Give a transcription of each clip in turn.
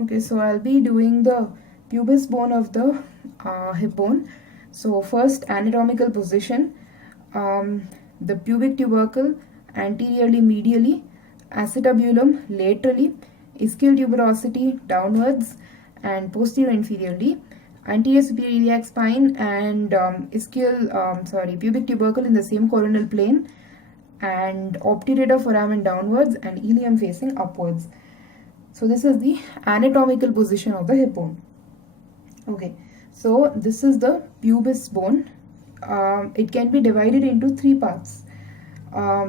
Okay, so I'll be doing the pubis bone of the hip bone. So first, anatomical position, the pubic tubercle anteriorly medially, acetabulum laterally, ischial tuberosity downwards and posterior inferiorly, anterior superior iliac spine and pubic tubercle in the same coronal plane, and obturator foramen downwards and ilium facing upwards. So this is the anatomical position of the hip bone. Okay, so this is the pubis bone. It can be divided into three parts.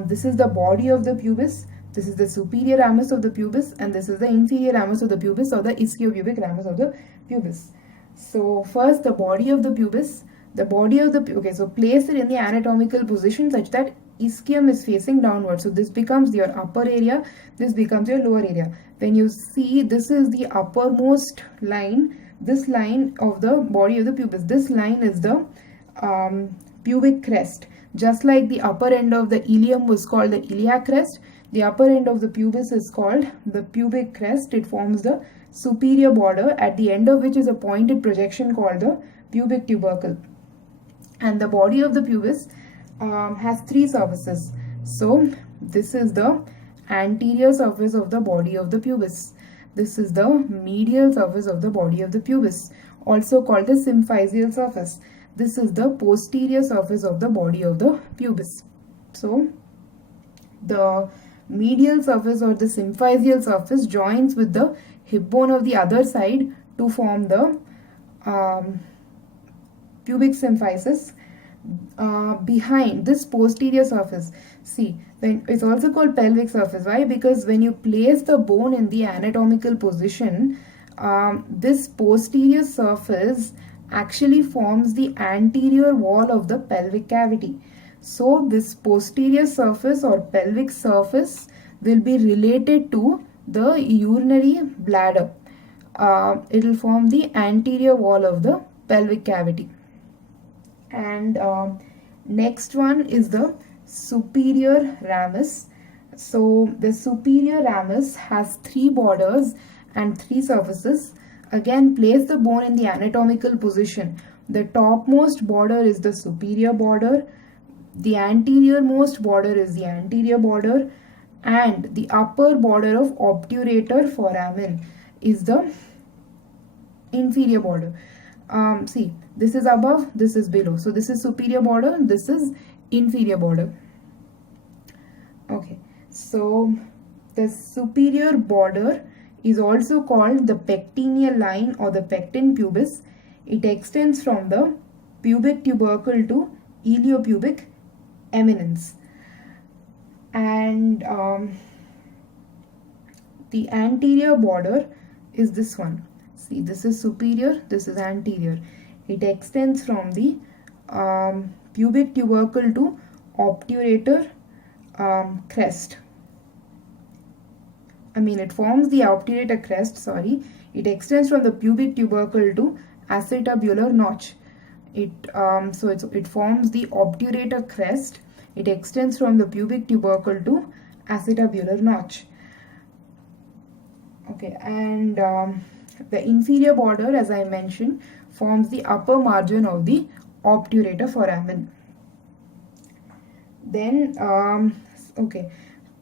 This is the body of the pubis, this is the superior ramus of the pubis, and this is the inferior ramus of the pubis, or the ischiopubic ramus of the pubis. So first, the body of the pubis. Okay, so place it in the anatomical position such that ischium is facing downward. So this becomes your upper area, this becomes your lower area. When you see, this is the uppermost line, this line of the body of the pubis, this line is the pubic crest. Just like the upper end of the ilium was called the iliac crest, the upper end of the pubis is called the pubic crest. It forms the superior border, at the end of which is a pointed projection called the pubic tubercle. And the body of the pubis has three surfaces. So this is the anterior surface of the body of the pubis. This is the medial surface of the body of the pubis, also called the symphysial surface. This is the posterior surface of the body of the pubis. So the medial surface or the symphysial surface joins with the hip bone of the other side to form the pubic symphysis. Behind this posterior surface, see, when it's also called pelvic surface. Why? Because when you place the bone in the anatomical position, this posterior surface actually forms the anterior wall of the pelvic cavity. So this posterior surface or pelvic surface will be related to the urinary bladder. It will form the anterior wall of the pelvic cavity. And next one is the superior ramus. So the superior ramus has three borders and three surfaces. Again, place the bone in the anatomical position. The topmost border is the superior border, the anterior most border is the anterior border, and the upper border of obturator foramen is the inferior border. See, this is above, this is below. So this is superior border, this is inferior border. Okay, so the superior border is also called the pectineal line or the pecten pubis. It extends from the pubic tubercle to iliopubic eminence. And the anterior border is this one. See, this is superior, this is anterior. It extends from the pubic tubercle to obturator crest. It forms the obturator crest, sorry. It extends from the pubic tubercle to acetabular notch. It forms the obturator crest. It extends from the pubic tubercle to acetabular notch. Okay, and the inferior border, as I mentioned, forms the upper margin of the obturator foramen. Then, okay,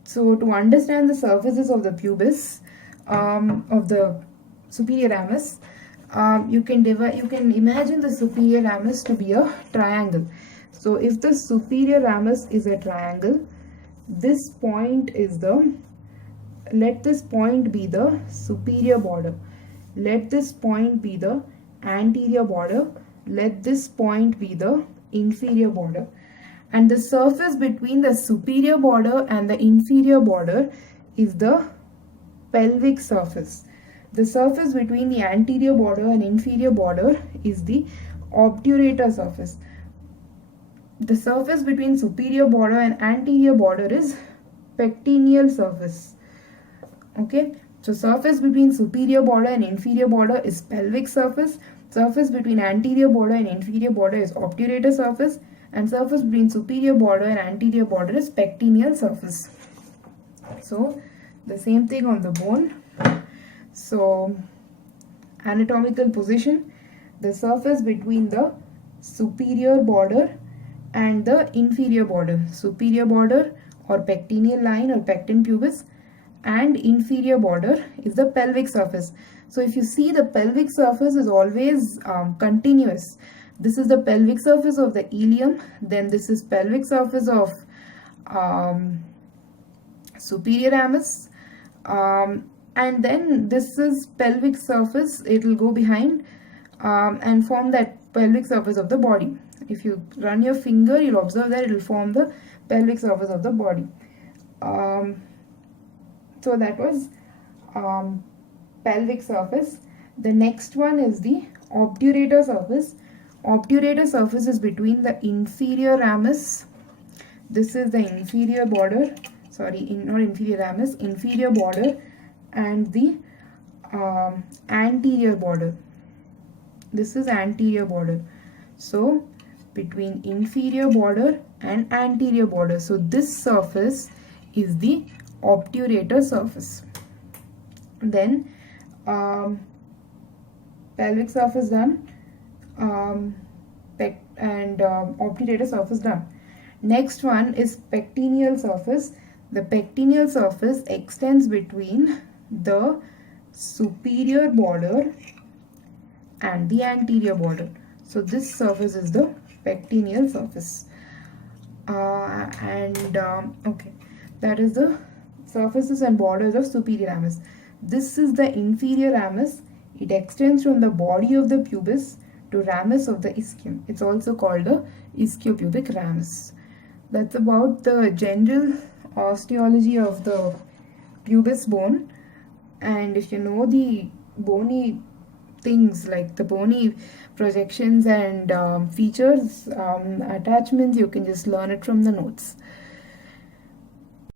so to understand the surfaces of the pubis, of the superior ramus, you can imagine the superior ramus to be a triangle. So if the superior ramus is a triangle, this point is let this point be the superior border. Let this point be the anterior border. Let this point be the inferior border. And the surface between the superior border and the inferior border is the pelvic surface. The surface between the anterior border and inferior border is the obturator surface. The surface between superior border and anterior border is pectineal surface. Okay, so surface between superior border and inferior border is pelvic surface. Surface between anterior border and inferior border is obturator surface. And surface between superior border and anterior border is pectineal surface. So the same thing on the bone. So anatomical position, the surface between the superior border and the inferior border. Superior border or pectineal line or pecten pubis, and inferior border is the pelvic surface. So if you see, the pelvic surface is always continuous. This is the pelvic surface of the ilium, then this is pelvic surface of superior ramus, and then this is pelvic surface, it will go behind and form that pelvic surface of the body. If you run your finger, you'll observe that it will form the pelvic surface of the body. So that was pelvic surface. The next one is the obturator surface. Obturator surface is between the inferior ramus. This is the inferior border, sorry, not inferior ramus, inferior border, and the anterior border. This is anterior border. So between inferior border and anterior border. So this surface is the obturator surface. Then pelvic surface done, obturator surface done. Next one is pectineal surface. The pectineal surface extends between the superior border and the anterior border. So this surface is the pectineal surface. Okay, that is the surfaces and borders of superior ramus. This is the inferior ramus. It extends from the body of the pubis to ramus of the ischium. It's also called the ischiopubic ramus. That's about the general osteology of the pubis bone. And if you know the bony things like the bony projections and features, attachments, you can just learn it from the notes.